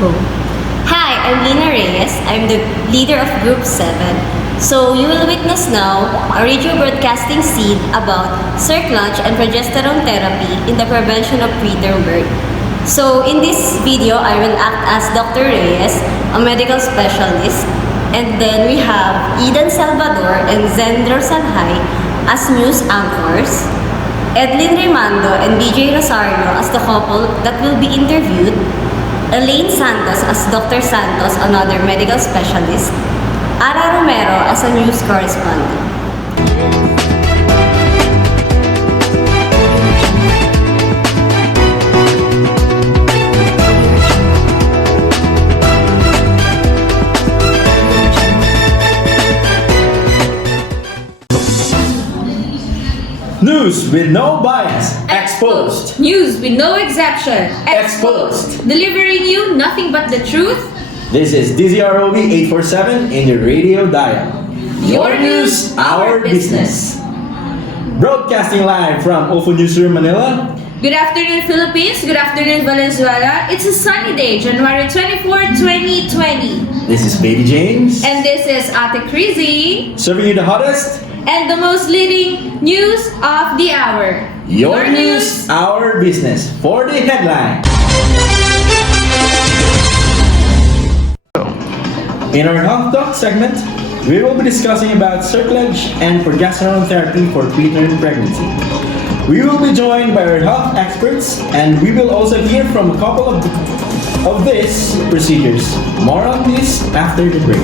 Go. Hi, I'm Lina Reyes. I'm the leader of Group 7. So you will witness now a radio broadcasting scene about circ lunch and progesterone therapy in the prevention of preterm birth. So in this video, I will act as Dr. Reyes, a medical specialist. And then we have Eden Salvador and Zendro Salhay as news anchors. Edlin Rimando and BJ Rosario as the couple that will be interviewed, Elaine Santos as Dr. Santos, another medical specialist, Ara Romero as a news correspondent. News with no bias. Exposed. News with no exception. Exposed. Delivering you nothing but the truth. This is DZROB 847 in your radio dial. Your news, our business. Broadcasting live from OFO Newsroom, Manila. Good afternoon, Philippines. Good afternoon, Valenzuela. It's a sunny day, January 24, 2020. This is Baby James. And this is Ate Crazy. Serving you the hottest. And the most leading news of the hour. Your news, our business. For the headline. In our Health Talk segment, we will be discussing about circlage and progesterone therapy for preterm pregnancy. We will be joined by our health experts, and we will also hear from a couple of these procedures. More on this after the break.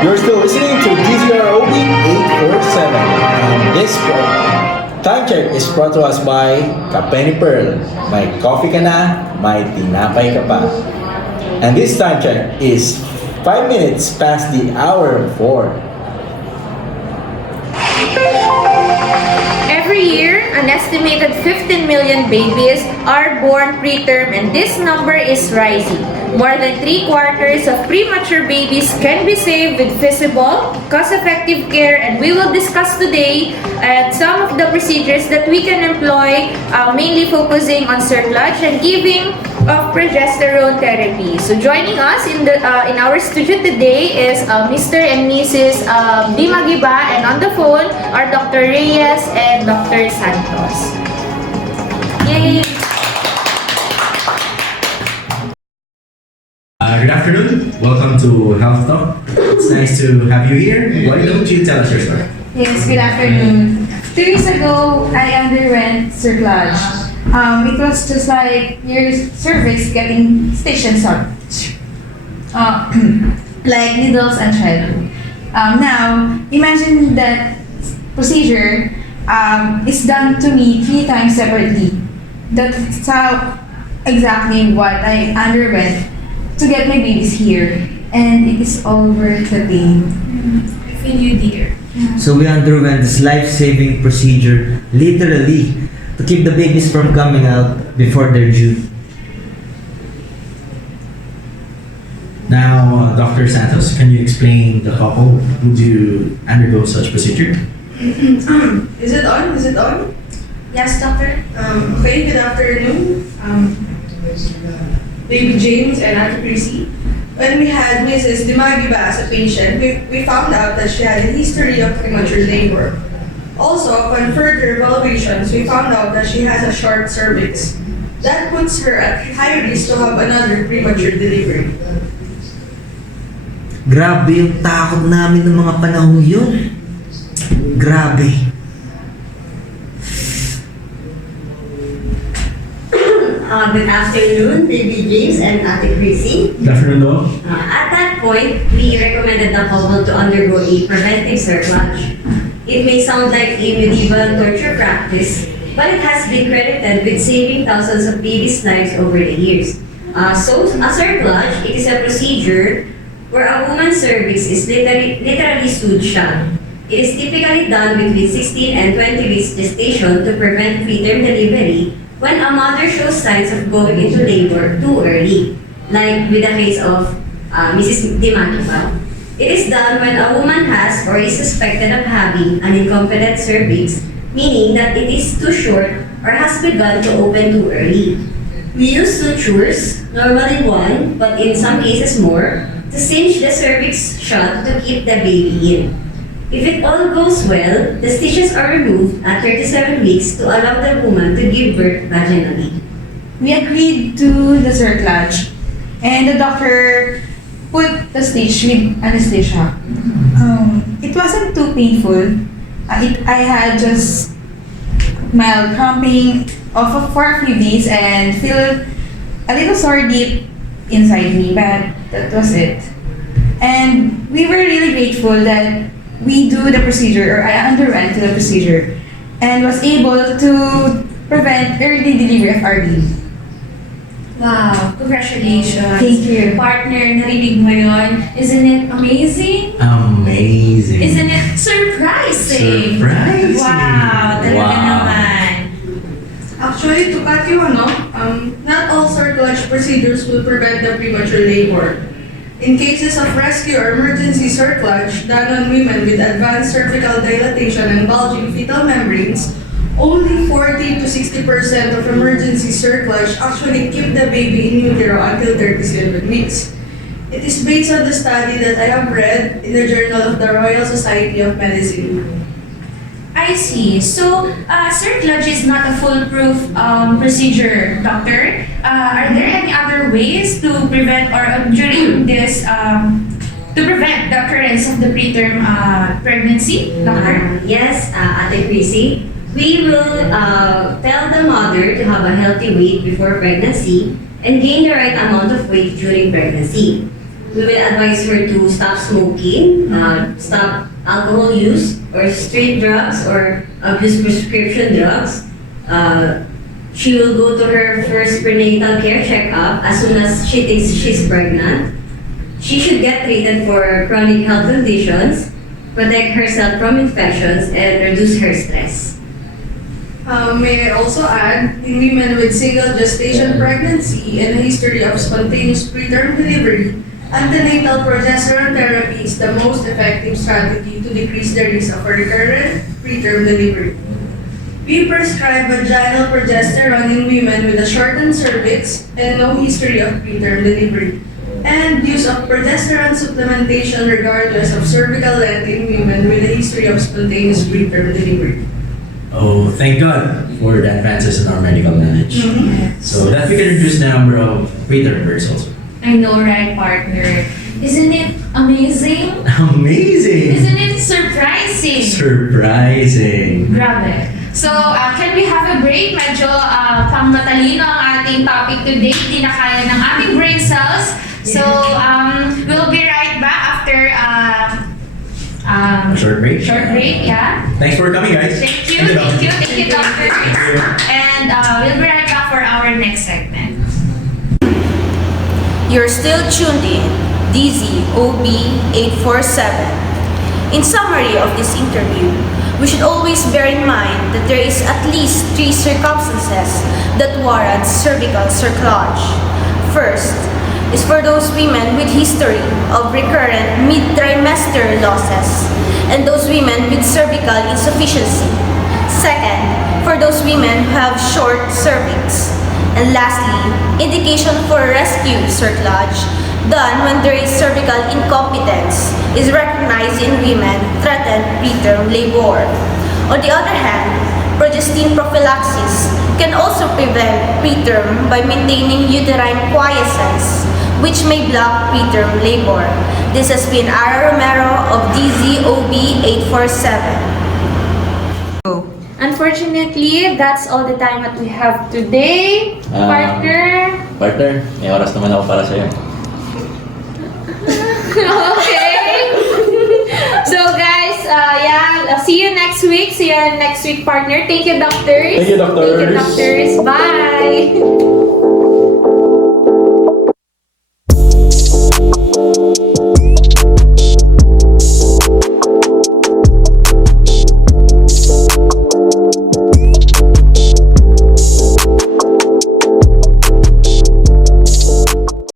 You're still listening to DZROB 847, and this time check is brought to us by Kape ni Pearl. May coffee ka na, may tinapay ka pa. And this time check is 5 minutes past the hour of 4. Every year, an estimated 15 million babies are born preterm, and this number is rising. More than 3/4 of premature babies can be saved with feasible, cost-effective care, and we will discuss today some of the procedures that we can employ, mainly focusing on circlage and giving of progesterone therapy. So joining us in our studio today is Mr. and Mrs. Dimagiba, and on the phone are Dr. Reyes and Dr. Santos. Yay! Good afternoon. Welcome to Health Talk. It's nice to have you here. Why don't you tell us your story? Yes, good afternoon. 2 years ago, I underwent circlage. It was just like your cervix getting stationed like needles and thread. Now, imagine that procedure is done to me 3 times separately. That's how exactly what I underwent to get my babies here, and it is all worth the pain. I feel you, dear. So we underwent this life-saving procedure, literally, to keep the babies from coming out before they're due. Now, Dr. Santos, can you explain the couple who do undergo such procedure? Is it on? Is it on? Yes, doctor. Okay, good afternoon. Baby James and Ate Chrissy. When we had Mrs. Dimagiba as a patient, we found out that she had a history of premature labor. Also, upon further evaluations, we found out that she has a short cervix. That puts her at high risk to have another premature delivery. Grabe yung takot namin ng mga panahon yun. Grabe. Good afternoon, Baby James and Ate Chrissy. Good afternoon. At that point, we recommended the couple to undergo a preventive circlage. It may sound like a medieval torture practice, but it has been credited with saving thousands of babies' lives over the years. So, a circlage, it is a procedure where a woman's cervix is literally sewed shut. It is typically done between 16 and 20 weeks gestation to prevent preterm delivery when a mother shows signs of going into labor too early, like with the case of Mrs. Dimagiba. It is done when a woman has or is suspected of having an incompetent cervix, meaning that it is too short or has begun to open too early. We use sutures, normally one, but in some cases more, to cinch the cervix shut to keep the baby in. If it all goes well, the stitches are removed at 37 weeks to allow the woman to give birth vaginally. We agreed to the cerclage, and the doctor put the stitch with anesthesia. It wasn't too painful. I had just mild cramping for a few days and feel a little sore deep inside me, but that was it. And we were really grateful that we do the procedure, or I underwent the procedure, and was able to prevent early delivery of our baby. Wow, congratulations. Thank you. Partner, narinig mo yun? Isn't it amazing? Amazing. Isn't it surprising? Surprising. Wow, talaga Wow. naman. Actually, to cut you, not all cerclage procedures will prevent the premature labor. In cases of rescue or emergency cerclage done on women with advanced cervical dilatation and bulging fetal membranes, only 40 to 60% of emergency cerclage actually keep the baby in utero until 37 weeks. It is based on the study that I have read in the Journal of the Royal Society of Medicine. I see. So, cerclage is not a foolproof procedure, doctor. Are there any other ways to prevent or during this to prevent the occurrence of the preterm pregnancy, doctor? Yes, Ate Chrissy. We will tell the mother to have a healthy weight before pregnancy and gain the right amount of weight during pregnancy. We will advise her to stop smoking, stop alcohol use, or street drugs, or abuse prescription drugs. She will go to her first prenatal care checkup as soon as she thinks she's pregnant. She should get treated for chronic health conditions, protect herself from infections, and reduce her stress. May I also add, in women with single gestation pregnancy and a history of spontaneous preterm delivery, antenatal progesterone therapy is the most effective strategy to decrease the risk of a recurrent preterm delivery. We prescribe vaginal progesterone in women with a shortened cervix and no history of preterm delivery, and use of progesterone supplementation regardless of cervical length in women with a history of spontaneous preterm delivery. Oh, thank God for the advances in our medical knowledge. So that we can reduce the number of preterm births also. I know, right, partner? Isn't it amazing? Amazing! Isn't it surprising? Surprising. Grabe. So, can we have a break? Medyo pang matalino ang ating topic today. Hindi na kaya ng ating brain cells. So, we'll be right back after Short break. short break, yeah. Thanks for coming, guys. Thank you, doctor. And we'll be right back for our next segment. You're still tuned in, DZ OB-847. In summary of this interview, we should always bear in mind that there is at least 3 circumstances that warrant cervical cerclage. First is for those women with history of recurrent mid-trimester losses and those women with cervical insufficiency. Second, for those women who have short cervix. And lastly, indication for rescue cerclage done when there is cervical incompetence is recognized in women threatened preterm labor. On the other hand, progestin prophylaxis can also prevent preterm by maintaining uterine quiescence, which may block preterm labor. This has been Ara Romero of DZOB-847. Unfortunately, that's all the time that we have today, partner. Partner, may oras naman ako para sa'yo. Okay. So guys, see you next week. See you next week, partner. Thank you, doctors. Thank you, doctors. Thank you, doctors. Bye.